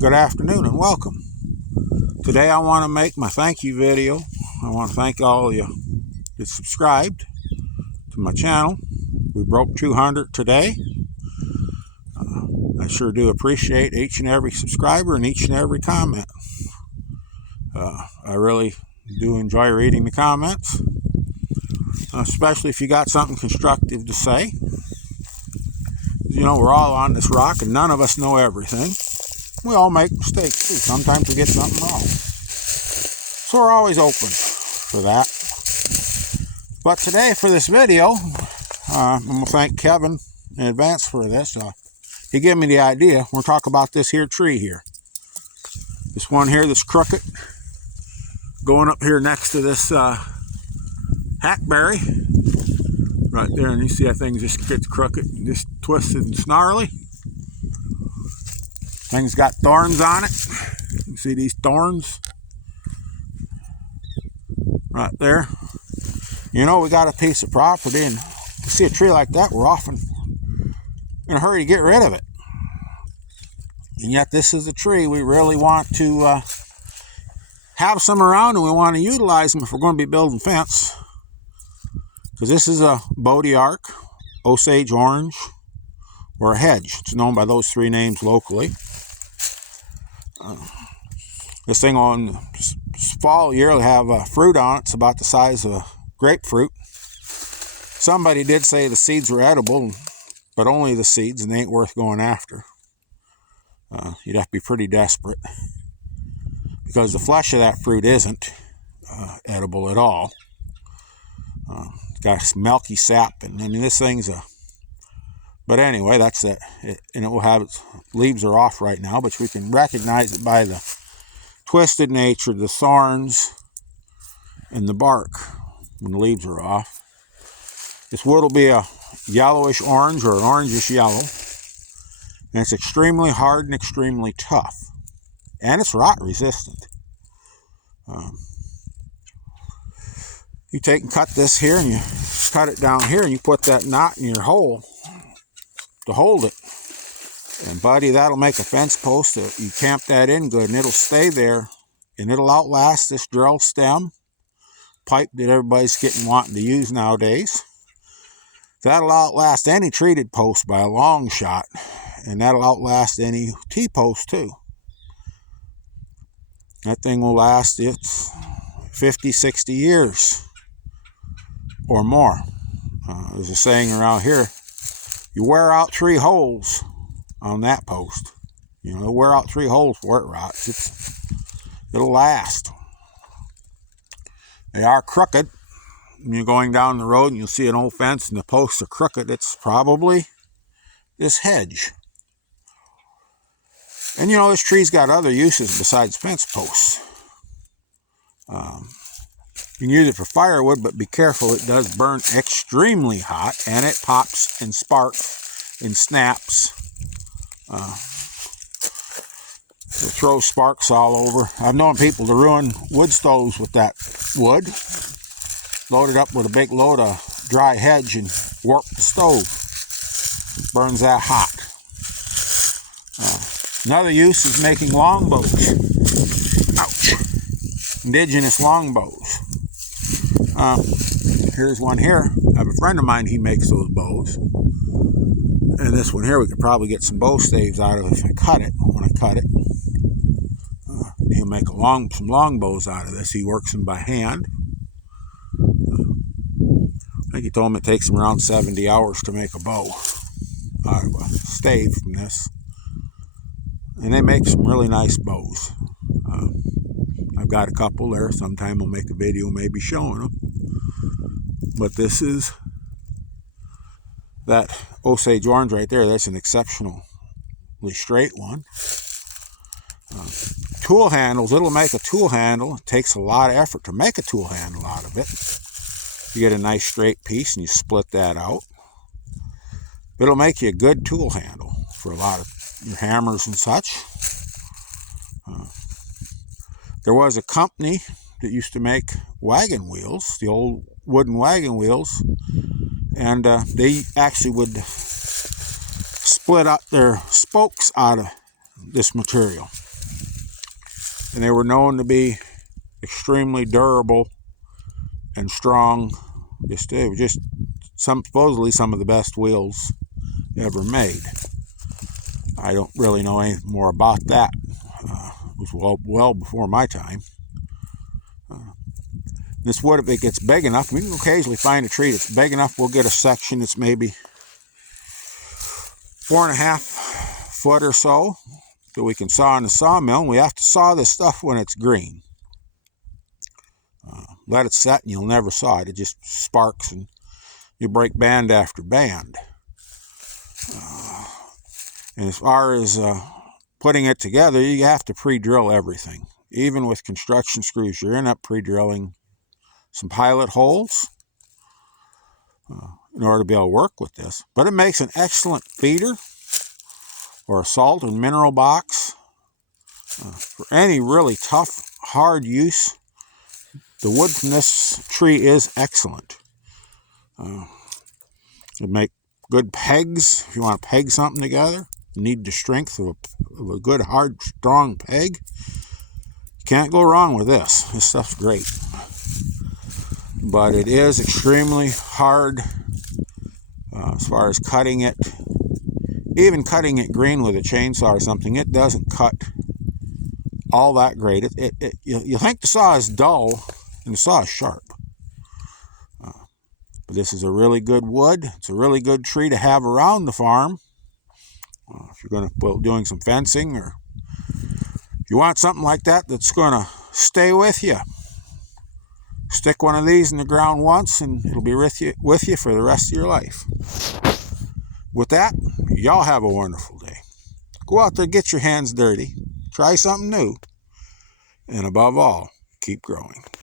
Good afternoon and welcome. Today I want to make my thank you video. I want to thank all of you that subscribed to my channel. We broke 200 today. I sure do appreciate each and every subscriber and each and every comment. I really do enjoy reading the comments, especially if you got something constructive to say. You know, we're all on this rock and none of us know everything. We all make mistakes too. Sometimes we get something wrong. So we're always open for that. But today for this video, I'm going to thank Kevin in advance for this. He gave me the idea. We're talking about this here tree here. This one here that's crooked. Going up here next to this hackberry. Right there, and you see that thing just gets crooked and just twisted and snarly. Thing's got thorns on it. You see these thorns? Right there. You know, we got a piece of property, and to see a tree like that, we're often in a hurry to get rid of it. And yet this is a tree we really want to have some around, and we want to utilize them if we're going to be building fence. Because this is a Bodiarch, Osage Orange, or a hedge. It's known by those three names locally. This thing on fall year will have fruit on it. It's about the size of a grapefruit. Somebody did say the seeds were edible, but only the seeds, and they ain't worth going after. You'd have to be pretty desperate, because the flesh of that fruit isn't edible at all. It's got a milky sap, and I mean this thing's a. But anyway, that's it. And it will have its leaves are off right now, but we can recognize it by the twisted nature, the thorns, and the bark when the leaves are off. This wood will be a yellowish orange or an orangish yellow, and it's extremely hard and extremely tough, and it's rot resistant. You take and cut this here, and you cut it down here, and you put that knot in your hole to hold it. And buddy, that'll make a fence post. You camp that in good, and it'll stay there, and it'll outlast this drill stem pipe that everybody's wanting to use nowadays. That'll outlast any treated post by a long shot, and that'll outlast any T-post too. That thing will last it's 50, 60 years or more. There's a saying around here, you wear out 3 holes on that post. You know, wear out 3 holes before it rots. It'll last. They are crooked. When you're going down the road and you'll see an old fence and the posts are crooked, it's probably this hedge. And you know, this tree's got other uses besides fence posts. You can use it for firewood, but be careful, it does burn extremely hot, and it pops and sparks and snaps. It throws sparks all over. I've known people to ruin wood stoves with that wood. Load it up with a big load of dry hedge and warp the stove. It burns that hot. Another use is making longbows. Ouch. Indigenous longbows. Here's one here. I have a friend of mine, he makes those bows. And this one here, we could probably get some bow staves out of if I cut it. When I cut it, he'll make some long bows out of this. He works them by hand. I think he told me it takes him around 70 hours to make a bow out of a stave from this. And they make some really nice bows. I've got a couple there. Sometime we'll make a video maybe showing them. But this is that Osage Orange right there. That's an exceptionally straight one. Tool handles. It'll make a tool handle. It takes a lot of effort to make a tool handle out of it. You get a nice straight piece and you split that out. It'll make you a good tool handle for a lot of your hammers and such. There was a company that used to make wagon wheels, the old wooden wagon wheels, and they actually would split up their spokes out of this material. and they were known to be extremely durable and strong. They were just supposedly some of the best wheels ever made. I don't really know anything more about that. It was well before my time. This wood, if it gets big enough, we can occasionally find a tree that's big enough. We'll get a section that's maybe 4.5 foot or so that we can saw in the sawmill. And we have to saw this stuff when it's green. Let it set and you'll never saw it. It just sparks and you break band after band. And as far as putting it together, you have to pre-drill everything. Even with construction screws, you're end up pre-drilling some pilot holes in order to be able to work with this. But it makes an excellent feeder or a salt and mineral box for any really tough, hard use. The wood from this tree is excellent. It make good pegs if you want to peg something together. You need the strength of a good, hard, strong peg. You can't go wrong with this. This stuff's great. But it is extremely hard as far as cutting it. Even cutting it green with a chainsaw or something, it doesn't cut all that great. You think the saw is dull, and the saw is sharp. But this is a really good wood. It's a really good tree to have around the farm. If you're going to be doing some fencing, or if you want something like that that's going to stay with you, stick one of these in the ground once and it'll be with you for the rest of your life. With that, y'all have a wonderful day. Go out there, get your hands dirty, try something new, and above all, keep growing.